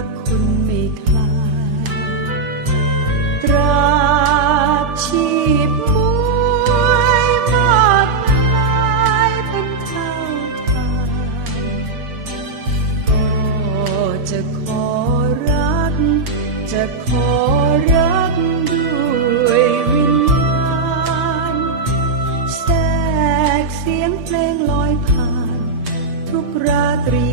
รักคุณไม่คลาตราชีพมวยมากายเป็นเท่าทายก็จะขอรัก จะขอรักด้วยวิญญาณแทรกเสียงเพลงลอยผ่าน ทุกราตรี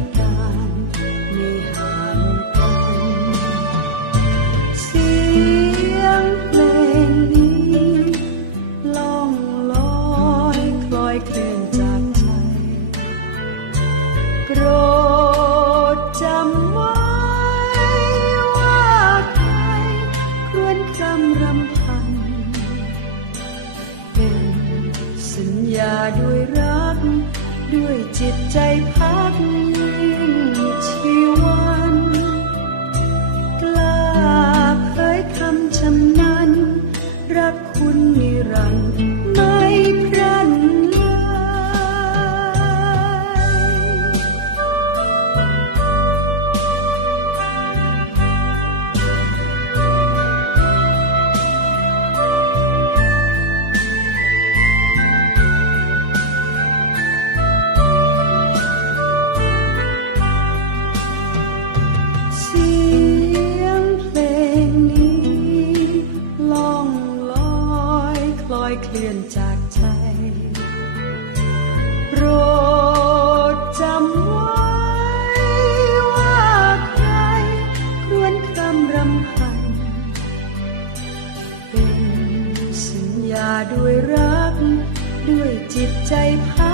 สัญญาด้วยรัก ด้วยจิตใจพัก เคลื่อนจากใจโปรดจำไว้ว่าใครรวนคำรำพัน เป็นสัญญาด้วยรัก ด้วยจิตใจพัน